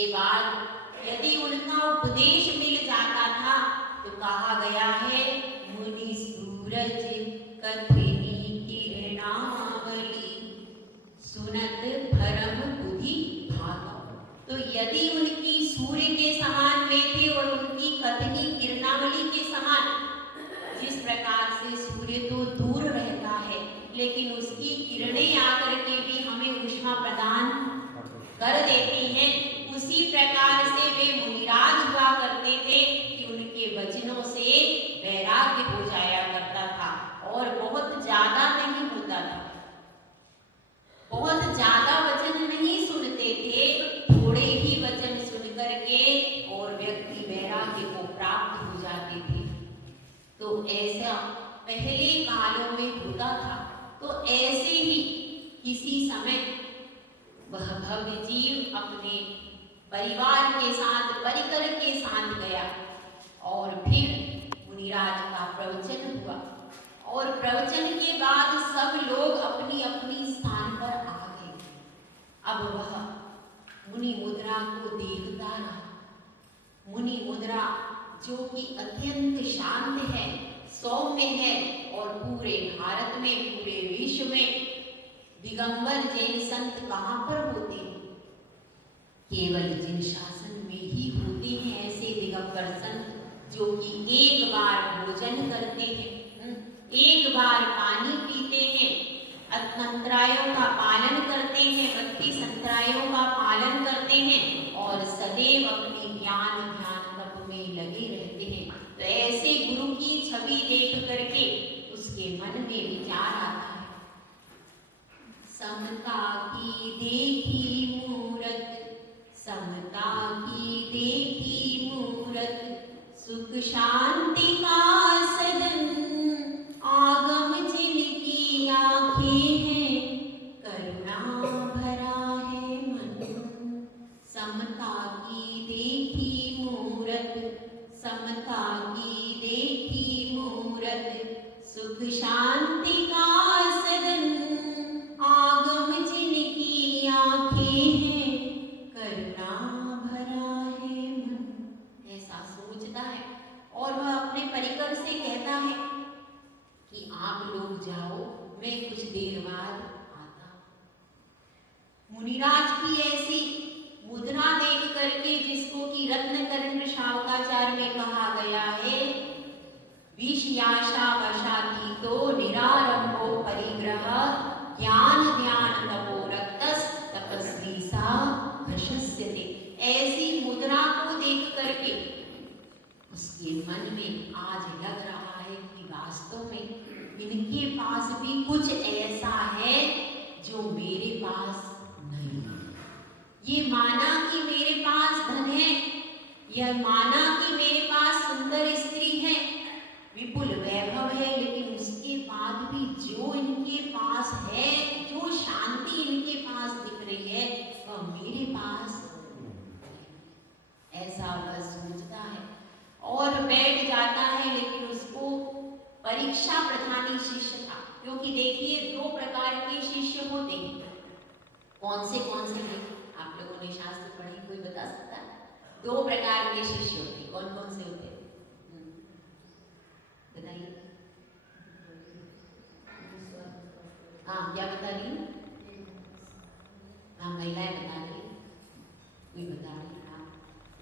उसके बाद यदि उनका उपदेश मिल जाता था तो कहा गया है मुनि सूरज कथिनी किरणावली सुनत भरम बुद्धि भागा। तो यदि उनकी सूर्य के समान वे थे और उनकी कथनी किरणावली के समान, जिस प्रकार से सूर्य तो दूर रहता है लेकिन उसकी किरणें आकर के भी हमें ऊष्मा प्रदान कर देती हैं, उसी प्रकार से वे मुनिराज हुआ करते थे कि उनके वचनों से वैराग्य हो जाया करता था और बहुत ज्यादा नहीं होता था, बहुत ज्यादा वचन नहीं सुनते थे, थोड़े ही वचन सुन करके और व्यक्ति वैराग्य को प्राप्त हो जाते थे। तो ऐसा पहले कालों में होता था। तो ऐसे ही किसी समय वह भव्य जीव अपने परिवार के साथ परिकर के साथ गया और फिर मुनिराज का प्रवचन हुआ और प्रवचन के बाद सब लोग अपनी अपनी स्थान पर आ गए। अब वह मुनि मुद्रा को देखता रहा। मुनि मुद्रा जो कि अत्यंत शांत है, सौम्य है और पूरे भारत में, पूरे विश्व में दिगंबर जैन संत कहाँ पर होते हैं? केवल जिन शासन में ही होते हैं ऐसे दिगंबर संत जो कि एक बार भोजन करते हैं, एक बार पानी पीते हैं, अंतरायों का पालन करते हैं, 32 अंतरायों का पालन करते हैं और सदैव अपनी ज्ञान ध्यान तप में लगे रहते हैं। तो ऐसे गुरु की छवि देख करके उसके मन में विचार आता है, समता की देखी मूरत, समता की देखी मूरत, सुख शांति का सदन, आगम जिनकी आंखें हैं, करुणा भरा है मन। समता की देखी मूरत, समता की देखी मूरत, सुख शांति का सदन, आगम जिनकी आंखें हैं, करुणा भरा है मन। ऐसा सोचता है और वह अपने परिकर से कहता है कि आप लोग जाओ, मैं कुछ देर बाद आता। मुनिराज की ऐसी मुद्रा देख करके, जिसको कि रत्नकर्ण शावकाचार्य में कहा गया है, विषयाशा वशाती तो निरारंभो परिग्रह, ज्ञान ध्यान तपो रक्तस तपस्वी सा प्रशस्यते। ऐसी मुद्रा को देख करके उसके मन में आज लग रहा है कि वास्तव में इनके पास भी कुछ ऐसा है जो मेरे पास नहीं है। ये माना कि मेरे पास धन है, यह माना कि मेरे पास सुंदर स्त्री है, विपुल वैभव है, लेकिन उसके बाद भी जो इनके पास है, जो शांति इनके पास दिख रही है, वह मेरे पास ऐसा वह सोचता है और बैठ जाता है। लेकिन उसको परीक्षा प्रधानी शिष्य था, क्योंकि देखिए 2 प्रकार के शिष्य होते हैं। कौन से आप लोगों ने शास्त्र पढ़ी, कोई बता सकता है? 2 प्रकार के शिष्य होते, कौन कौन से होते? बताइए। हाँ, क्या बता रही? हाँ, महिलाएं बता रही, कोई बता रही? हाँ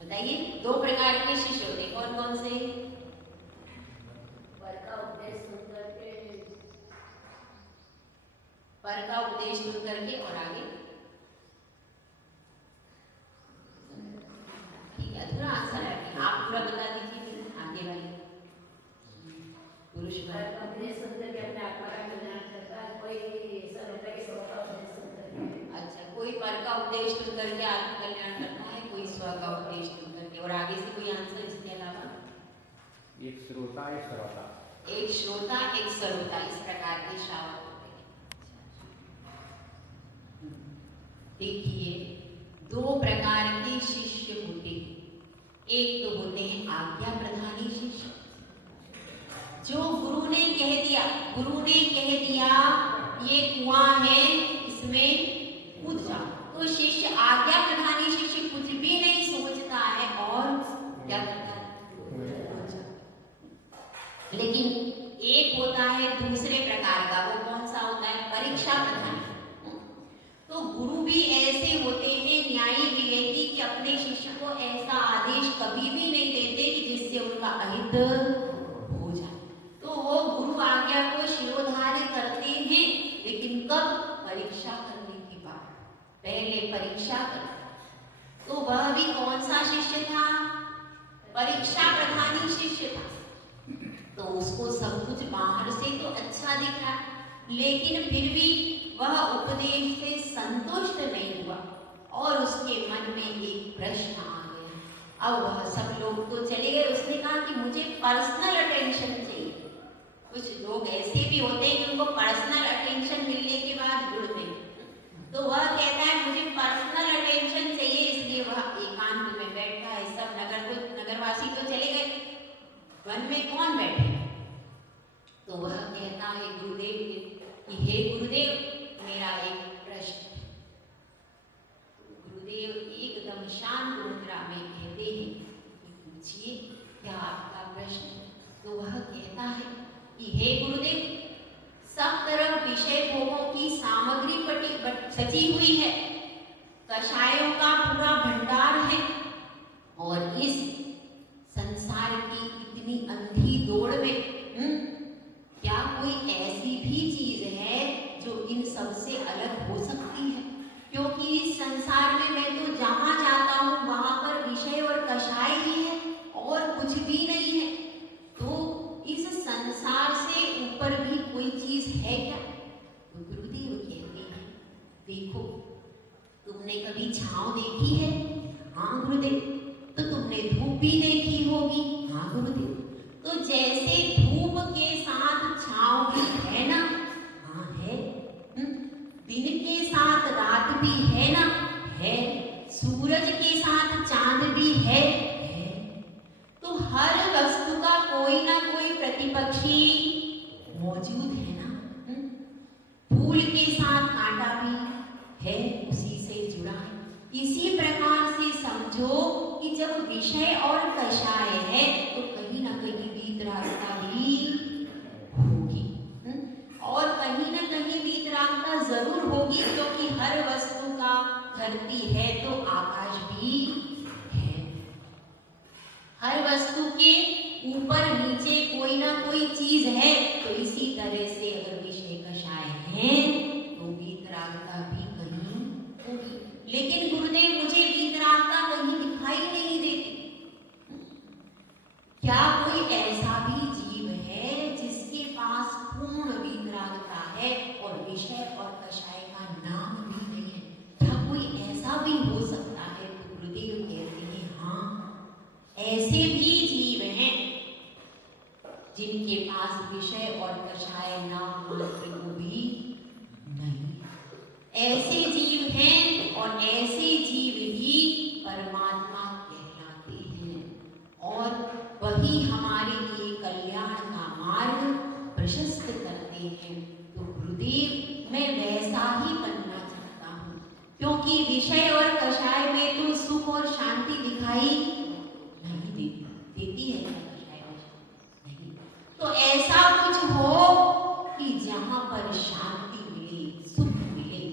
बताइए। 2 प्रकार के शिष्य होते, कौन कौन से? पर का उपदेश सुन करके और आगे ठीक है, थोड़ा आंसर है, आप पूरा बता दीजिए आगे वाले। पुरुष वर्ग का उपदेश सुन करके अपने आत्मा का कल्याण करता है, कोई ऐसा होता है कि स्व का उपदेश सुन करके। अच्छा, कोई पर का उपदेश सुन करके आत्म कल्याण करता है, कोई स्व का उपदेश सुन करके। और आगे से कोई आंसर इसके अलावा? एक श्रोता एक श्रोता, एक श्रोता एक श्रोता, इस प्रकार के श्रावक होते हैं। देखिए 2 प्रकार के शिष्य होते हैं। एक तो होते हैं आज्ञा प्रधानी शिष्य, जो गुरु ने कह दिया ये कुआं है, इसमें कूद जाओ, तो शिष्य आज्ञा प्रधानी शिष्य कुछ भी नहीं उनका अहित हो जाए। तो वो गुरु आज्ञा को शिरोधार्य करते हैं, लेकिन कब? परीक्षा करने के बाद। पहले परीक्षा कर, तो वह भी कौन सा शिष्य था? परीक्षा प्रधानी शिष्य था। तो उसको सब कुछ बाहर से तो अच्छा दिख रहा, लेकिन फिर भी वह उपदेश से संतुष्ट नहीं हुआ और उसके मन में एक प्रश्न आ गया। अब वह सब लोग तो चले गए, उसने कहा कि मुझे पर्सनल अटेंशन चाहिए। कुछ लोग ऐसे भी होते हैं कि उनको पर्सनल अटेंशन मिलने के बाद जुड़ते हैं। तो वह कहता है मुझे पर्सनल अटेंशन चाहिए, इसलिए वह एकांत में बैठा है। सब नगरवासी तो चले गए, वन में कौन बैठे? तो वह कहता है गुरुदेव कि हे गुरुदेव, मेरा एक प्रश्न है। गुरुदेव एकदम शांत मुद्रा में कहते हैं कि पूछिए क्या आपका प्रश्न है। तो वह कहता है कि हे गुरुदेव, सब तरफ विषय भोगों की सामग्री सजी हुई है, कषायों का पूरा भंडार है, और इस संसार की इतनी अंधी दौड़ में क्या कोई ऐसी भी चीज है जो इन सब से अलग हो सकती है? क्योंकि इस संसार में मैं तो जहां जाता हूं वहां पर विषय और कषाय ही है और कुछ भी नहीं है। तो इस संसार से ऊपर भी कोई चीज है क्या? तो गुरुदेव कहते हैं देखो, तुमने कभी छांव देखी है? हाँ गुरुदेव। तो तुमने धूप भी देखी होगी? हाँ गुरुदेव। तो जैसे धूप के साथ छांव भी है ना? हाँ है। दिन के साथ रात भी है ना? है। सूरज के साथ चांद भी है। तो हर वस्तु का कोई ना कोई प्रतिपक्षी मौजूद है ना? फूल के साथ कांटा भी है, उसी से जुड़ा है। इसी प्रकार से समझो कि जब विषय और कषाय है तो कहीं ना कहीं वीतरागता भी होगी, और कहीं ना कहीं वीतरागता जरूर होगी, क्योंकि हर वस्तु का धरती है तो आकाश भी है। हर वस्तु के ऊपर नीचे कोई ना कोई चीज है। तो इसी तरह से अगर विषय कषाय है तो वीतरागता भी कहीं होगी। लेकिन गुरुदेव मुझे वीतरागता कहीं दिखाई नहीं देती। क्या कोई ऐसा भी जीव है जिसके पास पूर्ण वीतरागता है और विषय और कषाय का नाम भी नहीं है? क्या कोई ऐसा भी हो सकता है? तो गुरुदेव कहते हैं हाँ, ऐसे भी जीव हैं जिनके पास विषय और कषाय नाम मात्र को भी नहीं। ऐसे जीव हैं और ऐसे जीव ही परमात्मा कहलाते हैं, और वही हमारे लिए कल्याण का मार्ग प्रशस्त करते हैं। तो गुरुदेव मैं वैसा ही बनना चाहता हूँ, क्योंकि विषय और कषाय में तो सुख और शांति दिखाई नहीं देती है। नहीं, तो ऐसा कुछ हो कि जहां पर शांति मिले, सुख मिले।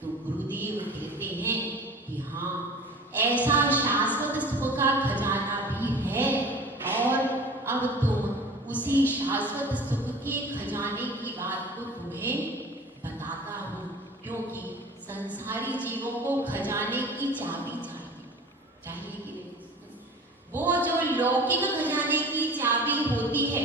तो गुरुदेव कहते हैं कि हाँ, ऐसा शाश्वत सुख का खजाना भी है, और अब तुम उसी शाश्वत सुख के खजाने की बात को तुम्हें बताता हूँ, क्योंकि संसारी जीवों को खजाने की चाबी चाहिए कि नहीं? वो जो लौकिक खजाने की चाबी होती है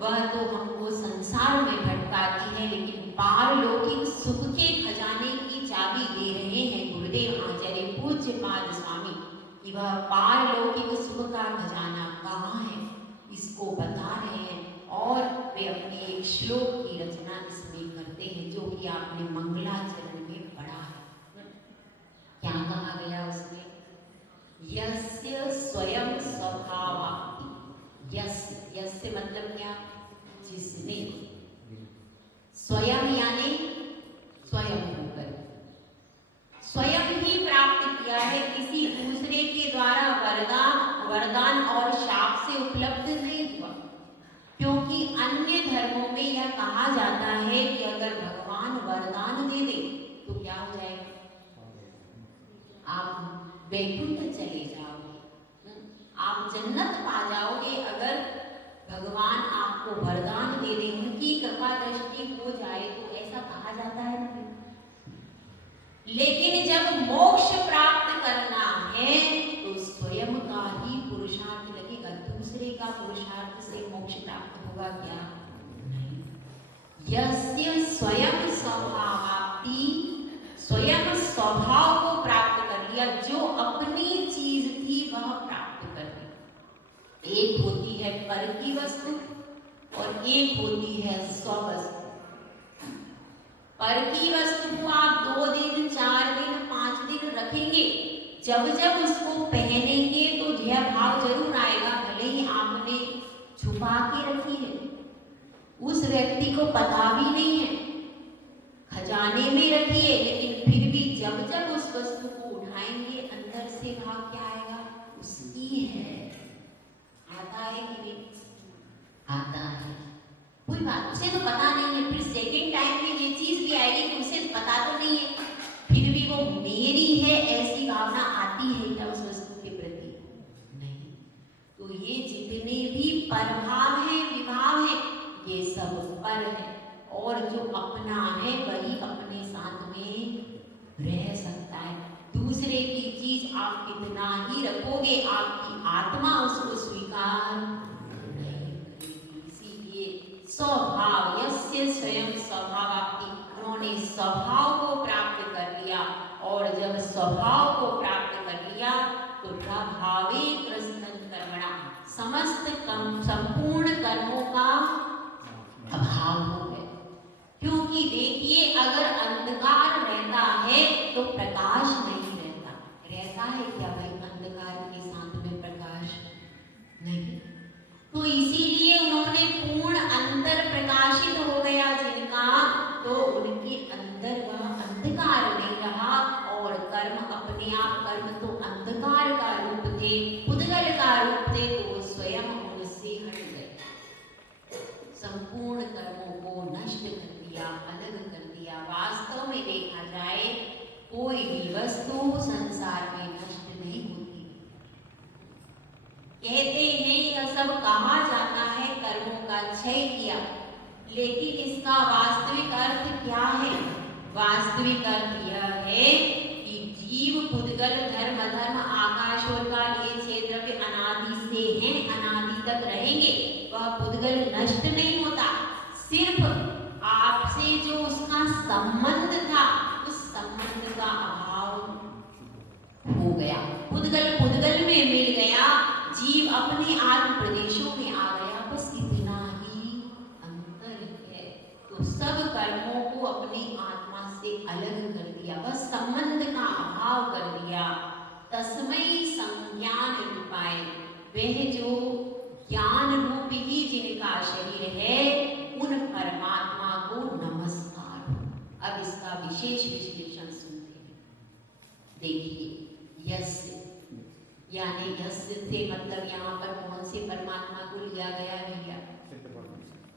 वह तो हमको संसार में भटकाती है, लेकिन पारलौकिक सुख के खजाने की चाबी दे रहे हैं गुरुदेव आचार्य पूज्यपाद स्वामी कि वह पारलौकिक सुख का खजाना कहाँ है, इसको बता रहे हैं। और वे अपने एक श्लोक की रचना इसमें करते हैं, जो कि आपने मंगलाचरण में पढ़ा है। क्या कहा गया उसमें? यस्य स्वयं स्वभावाप्ति। यस्य मतलब क्या? जिसने स्वयं यानी स्वयं होकर स्वयं ही प्राप्त किया है, किसी दूसरे के द्वारा वरदान और शाप से उपलब्ध नहीं हुआ। क्योंकि अन्य धर्मों में यह कहा जाता है कि अगर भगवान वरदान दे दे तो क्या हो जाएगा? आप वैकुंठ चले जाओगे, आप जन्नत पा जाओगे अगर भगवान आपको वरदान दे दे, उनकी कृपा दृष्टि हो जाए तो ऐसा कहा जाता है ना। लेकिन जब मोक्ष प्राप्त करना है तो स्वयं का ही पुरुषार्थ लगेगा, दूसरे का पुरुषार्थ से मोक्ष प्राप्त होगा क्या? नहीं। यस्य स्वयं स्वभावाप्ति, स्वयं स्वभाव को प्राप्त कर लिया, जो अपनी चीज थी वह प्राप्त कर ली। एक होती है पर की वस्तु और एक होती है स्ववस्तु। पर की वस्तु को आप 2 दिन 4 दिन 5 दिन रखेंगे, जब जब उसको पहनेंगे तो यह भाव जरूर आएगा, भले ही आपने छुपा के रखी है, उस व्यक्ति को पता भी नहीं है, खजाने में रखी है, लेकिन फिर भी जब जब उस वस्तु को उठाएंगे अंदर से भाव क्या आएगा? उसकी है। आता है कि नहीं? आता है। कोई बात उसे तो पता नहीं है, फिर सेकेंड टाइम में ये चीज भी आएगी कि उसे पता तो नहीं है, फिर भी वो मेरी है ऐसी भावना आती है क्या उस वस्तु के प्रति? नहीं। तो ये जितने भी परभाव है, विभाव है, ये सब पर है, और जो अपना है वही अपने साथ में रह सकता है। दूसरे की चीज आप कितना ही रखोगे, आपकी आत्मा उसको स्वीकार नहीं करेगी। इसीलिए स्वभाव, यस्य स्वयं स्वभावाप्ति, उन्होंने स्वभाव को प्राप्त कर लिया, और जब स्वभाव को प्राप्त कर लिया तो प्रभावे कृष्णं कर्मणा, समस्त संपूर्ण कर्मों का अभाव हो गया। क्योंकि देखिए अगर अंधकार रहता है तो प्रकाश नहीं रहता, रहता है क्या भाई? अंधकार के साथ में प्रकाश नहीं। तो इसीलिए उन्होंने पूर्ण अंतर प्रकाशित हो गया जिनका, तो उनके अंदर वह अंधकार नहीं रहा, और कर्म अपने आप, कर्म तो अंधकार का रूप थे, उद्गल का रूप थे, तो वो स्वयं उनसे हट गए, संपूर्ण कर्मों को नष्ट कर दिया, अलग कर दिया। वास्तव में देखा जाए कोई भी वस्तु संसार में नष्ट नहीं होती। कहते हैं यह सब कहा जाता है कर्मों का क्षय किया, लेकिन इसका वास्तविक अर्थ क्या है? वास्तविक अर्थ यह है कि जीव पुद्गल धर्म धर्म आकाश और काल ये क्षेत्र पे अनादि से हैं, अनादि तक रहेंगे, वह पुद्गल नष्ट नहीं होता, सिर्फ आपसे जो उसका संबंध था उस संबंध का अभाव हो गया, पुद्गल पुद्गल में मिल गया, जीव अपने आत्म प्रदेशों में आ गया, बस इतना ही अंतर है। तो सब कर्मों को अपनी आत्मा से अलग कर दिया, बस संबंध का अभाव कर दिया। तस्मै संज्ञान रूपाय, वह जो ज्ञान रूप ही जिनका शरीर है उन परमात्मा को नमस्कार। अब इसका विशेष विश्लेषण सुनते हैं। देखिए यस्य, यानी यस्य थे मतलब यहाँ पर कौन से परमात्मा को लिया गया है भैया?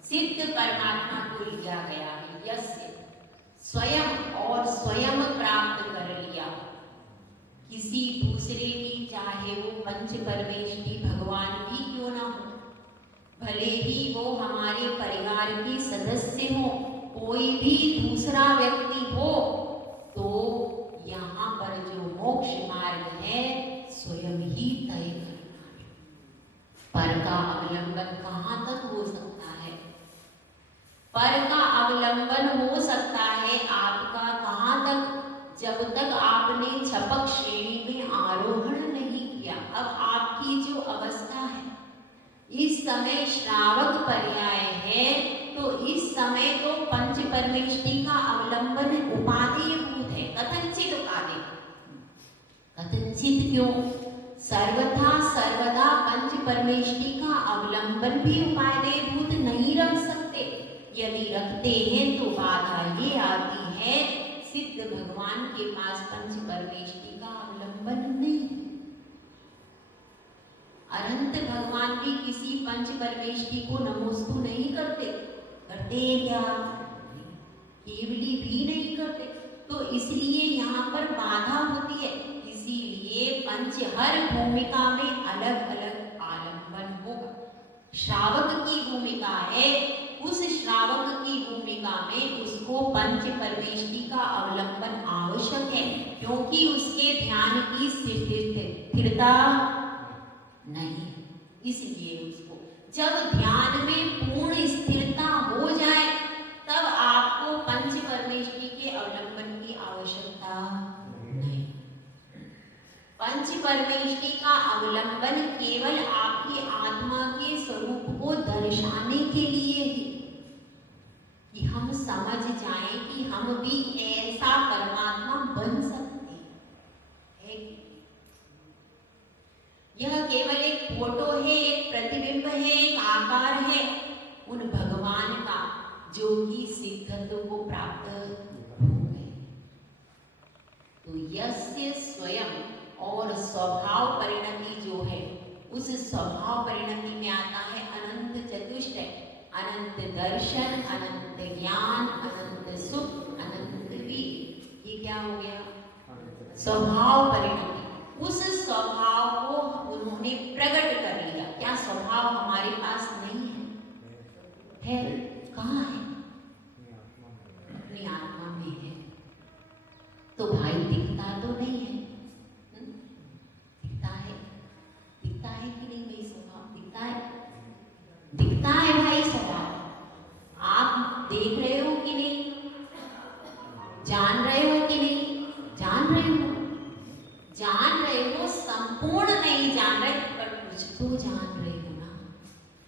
सिद्ध परमात्मा को लिया गया है। यस्य स्वयं, और स्वयं प्राप्त कर लिया, किसी दूसरे की, चाहे वो पंच परमेष्ठी भगवान भी क्यों ना हो, भले ही वो हमारे परिवार के सदस्य हो, कोई भी दूसरा व्यक्ति हो, तो यहाँ पर जो मोक्ष मार्ग है स्वयं ही तय करना है। पर का अवलंबन कहाँ तक हो सकता है? पर का अवलंबन हो सकता है आपका कहाँ तक? जब तक आपने छपक श्रेणी में आरोहण नहीं किया। अब आपकी जो अवस्था है, इस समय श्रावक पर्याय है, तो इस समय तो पंच परमेष्ठी का अवलंबन उपादेयभूत है, कथनचित उपादेय। कथनचित क्यों? सर्वथा सर्वदा पंच परमेष्ठी का अवलंबन भी उपादेयभूत नहीं रख सकते। यदि रखते हैं तो बाधा ये आती है, सिद्ध भगवान के पास पंच परमेष्ठी का अवलंबन नहीं है। अनंत भगवान भी किसी पंच परमेष्ठी को नमोस्तु नहीं करते, करते क्या? केवली भी नहीं करते। तो इसलिए यहाँ पर बाधा होती है, इसीलिए पंच हर भूमिका में अलग अलग श्रावक की भूमिका है, उस श्रावक की भूमिका में उसको पंच परमेष्टि का अवलंबन आवश्यक है, क्योंकि उसके ध्यान की स्थिरता नहीं। इसलिए उसको जब ध्यान में पूर्ण स्थिरता हो जाए तब आपको पंच परमेष्टि के अवलंबन की आवश्यकता नहीं। पंच परमेष्टि का अवलंबन केवल आपकी आत्मा के स्वरूप को दर्शाने के लिए ही, कि हम समझ जाएं कि हम भी ऐसा परमात्मा बन सकते हैं। यह केवल एक फोटो है, एक प्रतिबिंब है, एक आकार है उन भगवान का जो कि सिद्धत्व को प्राप्त हो गए। तो यस्य स्वयं और स्वभाव परिणति जो है, उस स्वभाव परिणति में आता है अनंत चतुष्टय, अनंत दर्शन, अनंत ज्ञान, अनंत सुख, अनंत वीर। ये क्या हो गया? स्वभाव परिणति। उस स्वभाव को उन्होंने प्रकट कर लिया। क्या स्वभाव हमारे पास नहीं है? है? कहाँ है? अपनी आत्मा में है। तो भाई दिखता तो नहीं है, दिखता है? दिखता है कि नहीं भाई स्वभाव? दिखता है, दिखता है भाई स्वभाव। आप देख रहे हो कि नहीं? जान रहे हो कि नहीं? जान रहे हो, जान रहे हो, संपूर्ण नहीं जान रहे पर कुछ तो जान रहे हो ना।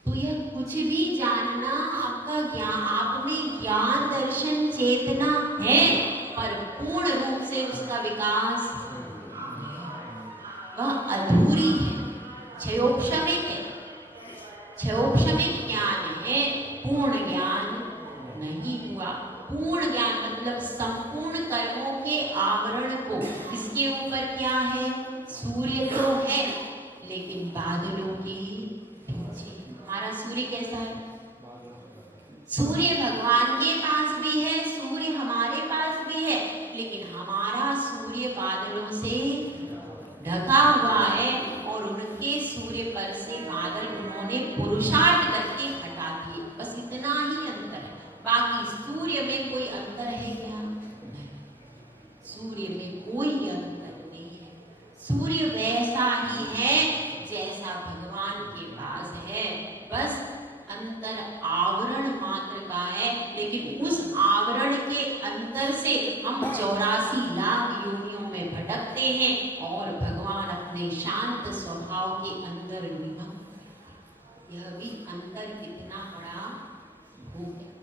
तो यह कुछ भी जानना आपका ज्ञान, आप में ज्ञान दर्शन चेतना है, पर पूर्ण रूप से उसका विकास वह अधूरी है, क्षयोक्षमिक है। क्षयोक्षमिक ज्ञान है, पूर्ण ज्ञान नहीं हुआ। पूर्ण ज्ञान मतलब संपूर्ण कर्मों के आवरण को, इसके ऊपर क्या है? सूर्य तो है, लेकिन बादलों के पीछे। हमारा सूर्य कैसा है? सूर्य भगवान के पास भी है, सूर्य हमारे पास भी है, लेकिन हमारा सूर्य बादलों से ढका हुआ है और उनके सूर्य पर से बादल उन्होंने पुरुषार्थ करके हटा दिए। बस इतना ही अंतर है, बाकी सूर्य में कोई अंतर है क्या? नहीं, सूर्य में कोई अंतर नहीं है। सूर्य वैसा ही है जैसा भगवान के पास है, बस अंतर आवरण मात्र का है। लेकिन उस आवरण के अंतर से हम 84 लाख योनियों में भटकते हैं और भगवान अपने शांत स्वभाव के अंदर निमग्न। यह भी अंतर कितना बड़ा हो गया।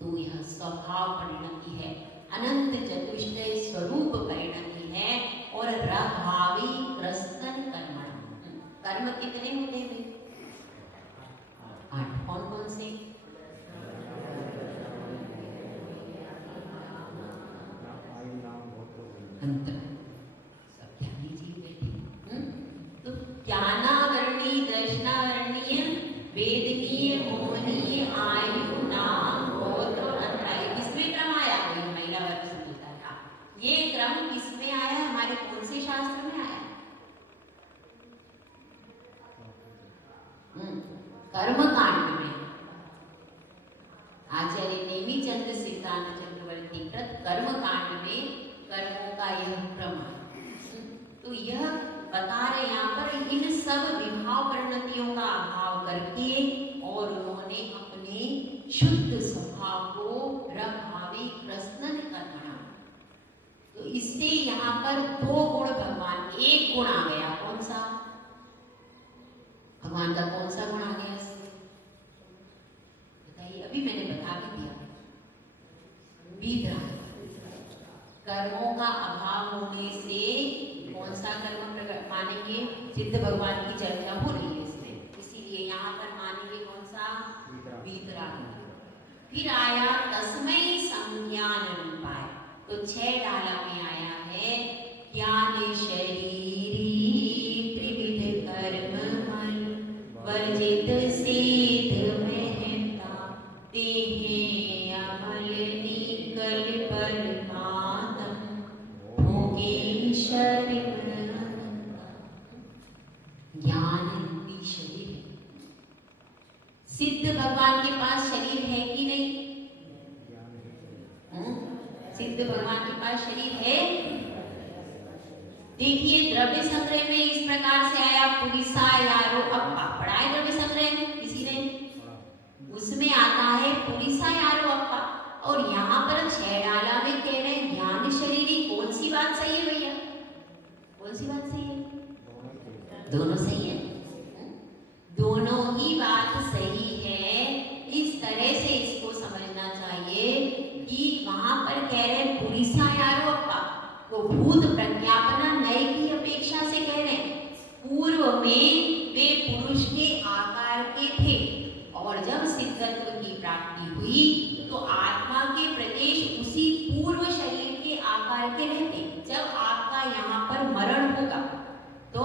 तो यह स्वभाव परिणति है, अनंत चतुष्टय स्वरूप परिणति है। और रभावी कृष्ण कर्मण, कर्म कितने होते हैं? 8। कौन कौन से? अंतर सब ज्ञानी जीव बैठे। तो ज्ञानावरणीय, दर्शनावरणीय, वेदनीय, मोहनीय, आयु, नाम, गोत्र और अध्याय, किसमें क्रम आया? कोई महिला वर्ग से पूछा था, ये क्रम किसमें आया? हमारे कौन से शास्त्र में आया? कर्म कांड में। आचार्य नेमिचंद सिद्धांत चक्रवर्ती कृत कर्म कांड में कर्मों का यह क्रम है। तो यह बता रहे यहाँ पर इन सब विभाव परिणतियों का अभाव करके और उन्होंने अपने शुद्ध स्वभाव को रभावी कृष्ण कर्मणा। तो इससे यहाँ पर 2 गुण भगवान, एक गुण आ गया, कौन सा? भगवान का कौन सा गुण आ गया? बताइए, अभी मैंने बता भी दिया। विद्रा, कर्मों का अभाव होने से कौन सा कर्म मानेंगे? सिद्ध भगवान की चर्चा हो रही है इसमें, इसीलिए यहाँ पर मानेंगे कौन सा? विद्रा। फिर आया तस्मै संज्ञान रूपाय, तो 6 डाला में आया है ज्ञान शरीरी त्रिविध कर्म मल वर्जित सिद्ध महता तेहे अमल निकल परमात्म भोगेश्वर। ज्ञान रूपी शरीर, सिद्ध भगवान के पास शरीर है कि नहीं? सिद्ध भगवान के पास शरीर है। देखिए द्रव्य संग्रह में इस प्रकार से आया पुलिसा यारो अप्पा, पढ़ा है द्रव्य संग्रह किसी ने? उसमें आता है पुलिसा यारो अप्पा, और यहाँ पर छैडाला में कह रहे हैं ज्ञान शरीरी। कौन सी बात सही है भैया? कौन सी बात सही है? दोनों सही है। दोनों ही बात सही है। इस तरह से इसको समझना चाहिए कि वहां पर कह रहे हैं पुलिसा यारो अप्पा, वो भूत प्रज्ञापना नए की अपेक्षा से कह रहे हैं। पूर्व में वे पुरुष के आकार के थे और जब सिद्धत्व की प्राप्ति हुई तो आत्मा के प्रदेश उसी पूर्व शरीर के आकार के रहते। जब आपका यहाँ पर मरण होगा तो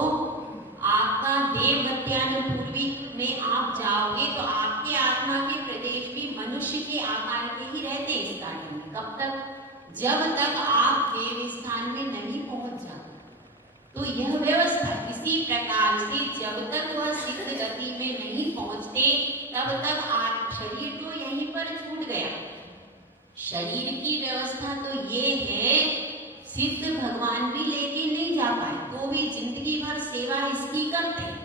आपका देवत्यान पूर्वी में आप जाओगे तो आपके आत्मा के प्रदेश भी मनुष्य के आकार के ही रहते इस कार्य में। कब तक? जब तक आप देव स्थान में नहीं पहुंच जाते। तो यह व्यवस्था इसी प्रकार से जब तक वह सिद्ध गति में नहीं पहुंचते तब तक आप शरीर तो यहीं पर छूट गया। शरीर की व्यवस्था तो ये है, सिद्ध भगवान भी लेके नहीं जा पाए तो भी जिंदगी भर सेवा इसकी करते हैं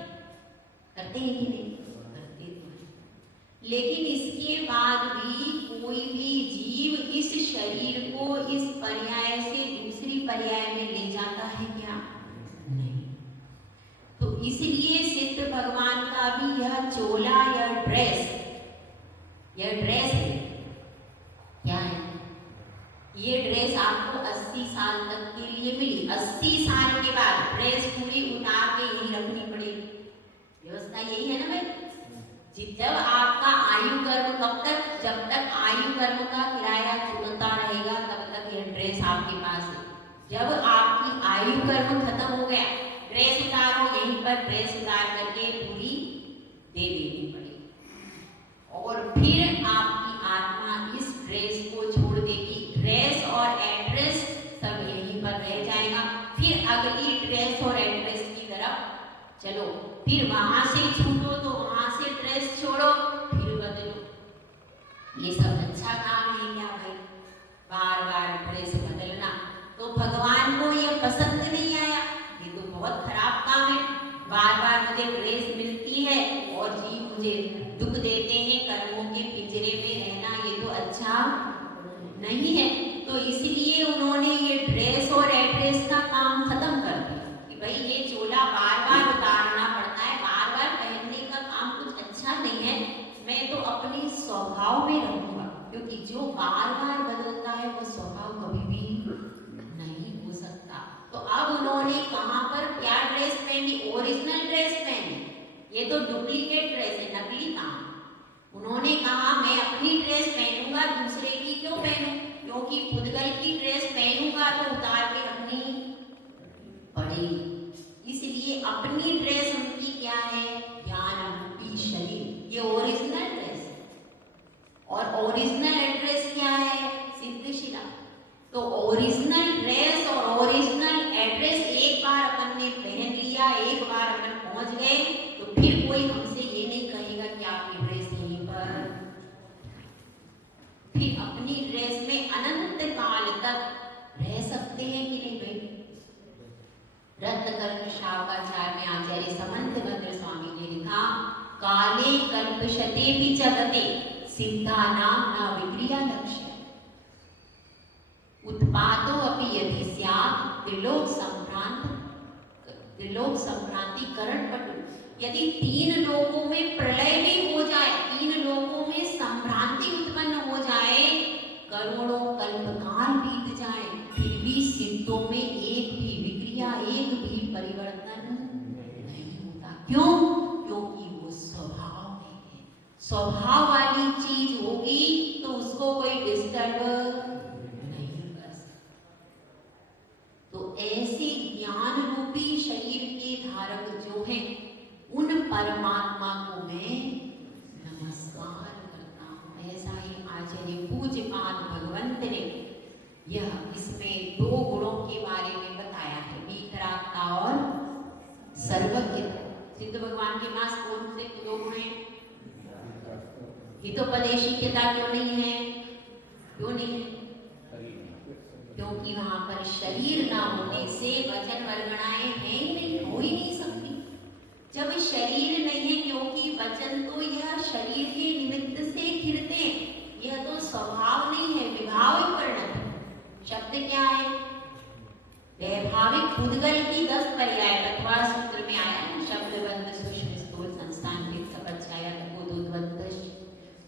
कि नहीं? करते तो। लेकिन इसके बाद भी कोई भी जीव इस शरीर को इस पर्याय से दूसरी पर्याय में ले जाता है क्या? नहीं। तो इसलिए सिद्ध भगवान का भी यह चोला, यह ड्रेस है। क्या है ये ड्रेस? आपको 80 साल तक के लिए मिली। 80 साल के बाद ड्रेस पूरी उतार के यही रखनी पड़ेगी। व्यवस्था यही है ना भाई। जब आपका आयु कर्म, कब तक? जब तक आयु कर्म का किराया चुकता रहेगा तब तक यह ड्रेस आपके पास है। जब आपकी आयु कर्म खत्म हो गया, ड्रेस उतारो, यहीं पर ड्रेस उतार करके पूरी दे देनी पड़ेगी। और फिर आपकी आत्मा इस ड्रेस को छोड़ देगी। ड्रेस और एड्रेस सब यहीं पर रह जाएगा। फिर अगली ड्रेस और एड्रेस की तरफ चलो। फिर वहां से छूटो तो वहां से ड्रेस छोड़ो, फिर बदलो। ये सब अच्छा काम है क्या भाई? बार बार ड्रेस बदलना तो भगवान को ये पसंद नहीं आया। ये तो बहुत खराब काम है। बार बार मुझे ड्रेस मिलती है और जीव मुझे दुख देते हैं, कर्मों के पिंजरे में रहना ये तो अच्छा नहीं है। तो इसलिए उन्होंने ये ड्रेस और एड्रेस का काम खत्म कर दिया कि भाई ये चोला बार बार उतारना पड़ता है, बार बार पहनने का काम कुछ अच्छा नहीं है। मैं तो अपने स्वभाव में रहूंगा, क्योंकि जो बार बार बदलता है वो स्वभाव कभी भी नहीं हो सकता। तो अब उन्होंने कहां पर क्या ड्रेस पहनी? ओरिजिनल ड्रेस पहनी। ये तो डुप्लीकेट ड्रेस है, नकली काम। उन्होंने कहा मैं अपनी ड्रेस पहनूंगा, दूसरे की क्यों पहनूं? क्योंकि पुद्गल की ड्रेस पहनूंगा तो उतार के रखनी पड़ेगी। इसलिए अपनी ड्रेस उनकी क्या है? ज्ञान रूपी शरीर, ये ओरिजिनल ड्रेस है। और ओरिजिनल एड्रेस क्या है? सिद्धशिला। तो ओरिजिनल ड्रेस और ओरिजिनल एड्रेस एक बार अपन ने पहन लिया, एक बार अपन पहुंच गए तो फिर कोई हमसे ये नहीं कहेगा कि आपकी ड्रेस यहीं पर। फिर अपनी ड्रेस में अनंत काल तक रह सकते हैं कि नहीं भाई? रत्नकल्प शावकाचार्य में आचार्य समंतभद्र स्वामी ने लिखा, काले कल्पशते भी जगते सिद्धानां न विक्रिया लक्ष्य उत्पादो अपि यदि स्यात् त्रिलोक संभ्रांति करण पटु। यदि 3 लोकों में प्रलय भी हो जाए, 3 लोकों में संभ्रांति उत्पन्न हो जाए, करोड़ों कल्पकाल बीत जाए, फिर भी सिद्धों में एक भी विक्रिया, एक भी परिवर्तन नहीं होता। क्यों? क्योंकि वो स्वभाव में है। स्वभाव वाली चीज होगी तो उसको कोई डिस्टर्ब नहीं कर सकता। तो ऐसे ज्ञान रूपी शरीर के धारक जो है, उन परमात्मा को मैं नमस्कार करता हूँ। ऐसा ही आचार्य पूज्यपाद भगवंत ने यह इसमें 2 गुणों के बारे में बताया है, वीतरागता और सर्वज्ञता। सिद्ध भगवान के पास कौन से 2 गुण हैं? हितोपदेशिकता क्यों नहीं है? क्यों नहीं है? शरीर क्योंकि वहां पर शरीर ना होने से वचन वर्गणाएं हैं ही नहीं, हो ही नहीं सकती। जब शरीर नहीं है, क्योंकि वचन तो यह शरीर के निमित्त से खिलते हैं, यह तो स्वभाव नहीं है, विभाव परिणत। शब्द क्या है? वैभाविक भूतगल की 10 पर्याय तत्वा सूत्र में आया है, शब्द बंध सूक्ष्म स्थूल संस्थान छाया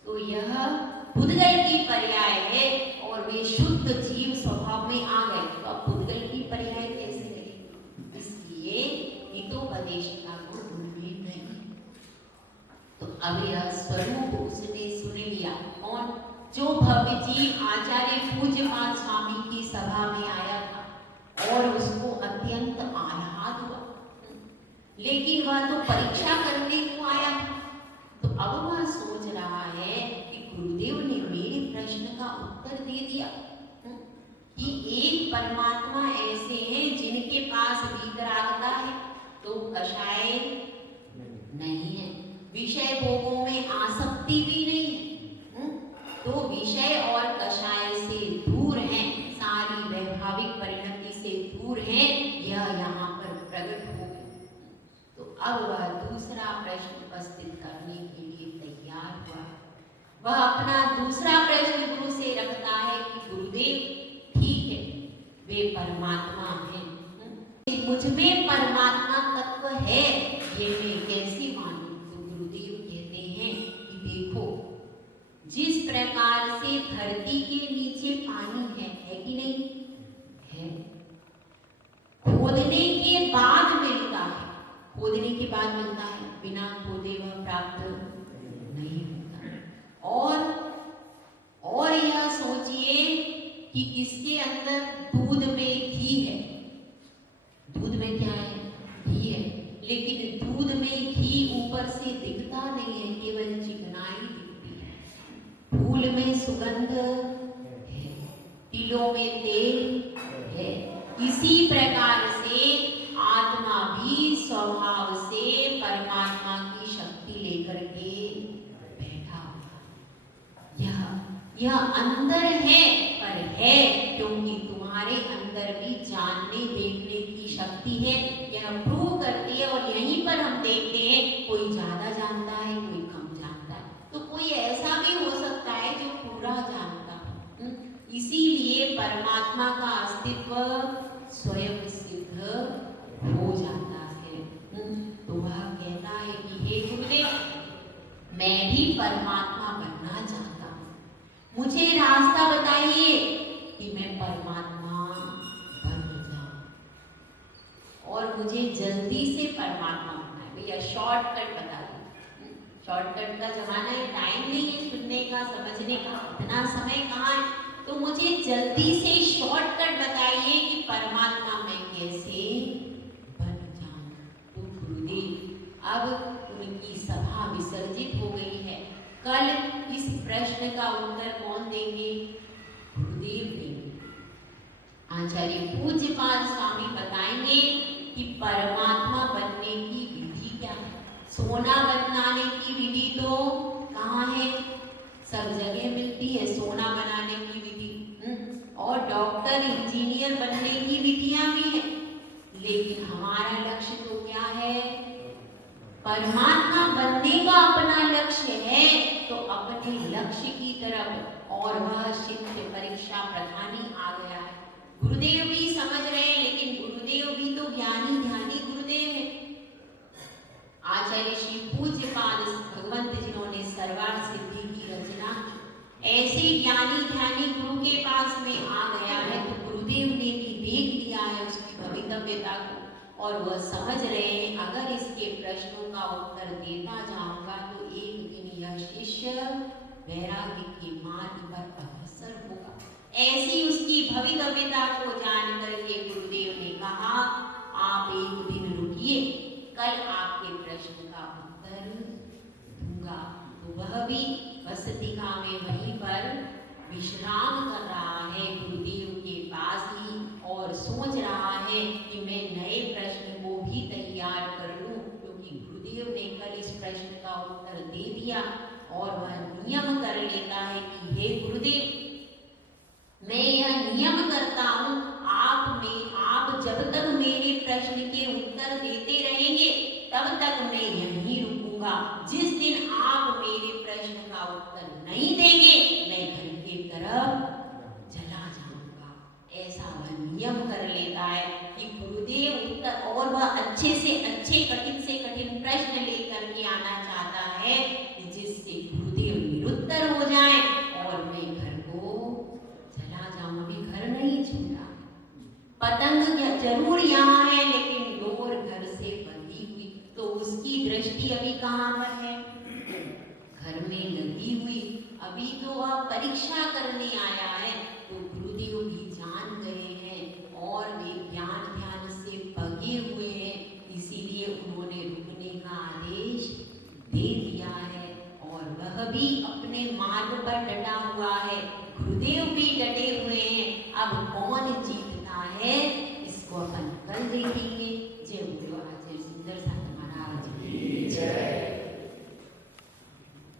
तो यह भूतगल की पर्याय है और वे शुद्ध जीव स्वभाव में आ गए, तो अब भूतगल की पर्याय कैसे रहे? इसलिए हितोपदेशिका गुण उनमें नहीं। तो अब यह स्वरूप उसने सुन लिया। कौन? जो भव्य जीव आचार्य पूज्यपाद स्वामी की सभा में आया था और उसको अत्यंत आह्लाद हुआ, लेकिन वह तो परीक्षा करने को आया था। तो अब वह सोच रहा है कि गुरुदेव ने मेरे प्रश्न का उत्तर दे दिया कि एक परमात्मा ऐसे हैं जिनके पास वीतरागता है, तो कषाय नहीं है, विषय भोगों में आसक्ति भी नहीं है, तो विषय और कषाय से दूर हैं, सारी वैभाविक परिणति से दूर हैं, यह यहाँ पर प्रकट हो गया। तो अब वह दूसरा प्रश्न उपस्थित करने के लिए तैयार हुआ। वह अपना दूसरा प्रश्न गुरु से रखता है कि गुरुदेव ठीक है, वे परमात्मा हैं, मुझ में परमात्मा तत्व है, ये मैं कैसे मानूं? तो गुरुदेव कहते हैं कि देखो, जिस प्रकार से धरती के नीचे पानी है कि नहीं है, खोदने के बाद मिलता है, खोदने के बाद मिलता है, बिना खोदे वह प्राप्त नहीं होता। और यह सोचिए कि इसके अंदर दूध में घी है, दूध में क्या है? घी है, लेकिन दूध में घी ऊपर से दिखता नहीं है, केवल चिकनाई दिखती है। फूल में सुगंध है, तिलों में तेल है। इसी प्रकार से आत्मा भी स्वभाव से परमात्मा की शक्ति लेकर के बैठा हुआ। यह अंदर है, पर है क्योंकि तुम्हारे अंदर भी जानने देखने की शक्ति है, यह प्रूव करती है। और यहीं पर हम देखते हैं, कोई ज्यादा जानता है, कोई कम जानता है, तो कोई ऐसा भी हो सकता है जो पूरा जानता है। इसीलिए परमात्मा का अस्तित्व स्वयं सिद्ध हो जाता है। तो वह कहता है कि हे गुरुदेव, मैं भी परमात्मा बनना चाहता हूँ, मुझे रास्ता बताइए कि मैं परमात्मा बन जाऊं, और मुझे जल्दी से परमात्मा बनना है। भैया शॉर्टकट बता दो, शॉर्टकट का जमाना है, टाइम नहीं है सुनने का, समझने का, इतना समय कहाँ है, तो मुझे जल्दी से शॉर्टकट बताइए कि परमात्मा मैं कैसे बन जाऊं। तो गुरुदेव अब उनकी सभा विसर्जित हो गई है। कल इस प्रश्न का उत्तर कौन देंगे? गुरुदेव देंगे। आचार्य पूज्यपाद स्वामी बताएंगे कि परमात्मा बनने की विधि क्या है। सोना बनाने की विधि तो कहाँ है? सब जगह मिलती है सोना बनाने की विधि, और डॉक्टर इंजीनियर बनने की विधियां भी है, लेकिन हमारा लक्ष्य तो क्या है? परमात्मा बनने का अपना लक्ष्य है, तो अपने लक्ष्य की तरफ, और वह शिष्य परीक्षा प्रधानी आ गया है। गुरुदेव भी समझ रहे हैं, लेकिन गुरुदेव भी तो ज्ञानी ध्यानी गुरुदेव है। आचार्य श्री पूज्यपाद भगवंत जिन्होंने सर्वार्थ सिद्धि की रचना की, ऐसे ज्ञानी ध्यानी गुरु के पास में आ गया है, तो गुरुदेव ने भी देख लिया है उसकी भवितव्यता को, और वह समझ रहे हैं अगर इसके प्रश्नों का उत्तर देता जाऊंगा तो एक दिन यह शिष्य वैराग्य के मार्ग पर अग्रसर होगा। ऐसी उसकी भवितव्यता को जान करके गुरुदेव ने कहा, आप एक दिन रुकिए, कल आपके प्रश्न का उत्तर दूंगा। तो वह भी वसतिका में वहीं पर विश्राम कर रहा है गुरुदेव के पास ही, और सोच रहा है कि मैं नए प्रश्न को भी तैयार कर लूं, क्योंकि गुरुदेव ने कल इस प्रश्न का उत्तर दे दिया और वह नियम कर लेता है कि हे गुरुदेव, मैं यह नियम करता हूँ, आप जब तक मेरे प्रश्न के उत्तर देते रहेंगे तब तक मैं यहीं रुकूंगा। जिस दिन आप मेरे प्रश्न का उत्तर नहीं देंगे मैं घर की तरफ चला जाऊंगा। ऐसा वह नियम कर लेता है कि गुरुदेव उत्तर, और वह अच्छे से अच्छे, कठिन से कठिन प्रश्न लेकर के आना चाहता है जिससे गुरुदेव निरुत्तर हो जाए और मैं घर को चला जाऊं। अभी घर नहीं छूटा, पतंग जरूर यहाँ है लेकिन डोर घर से बंधी हुई, तो उसकी दृष्टि अभी कहाँ पर है? घर में लगी हुई। अभी तो वह परीक्षा करने आया है, तो गुरुदेव भी जान गए हैं और वे ज्ञान ध्यान से पगे हुए हैं, इसीलिए उन्होंने रुकने का आदेश दे दिया है और वह भी अपने मार्ग पर डटा हुआ है, गुरुदेव भी डटे हुए हैं। अब कौन जीतता है इसको अपन कल देखेंगे।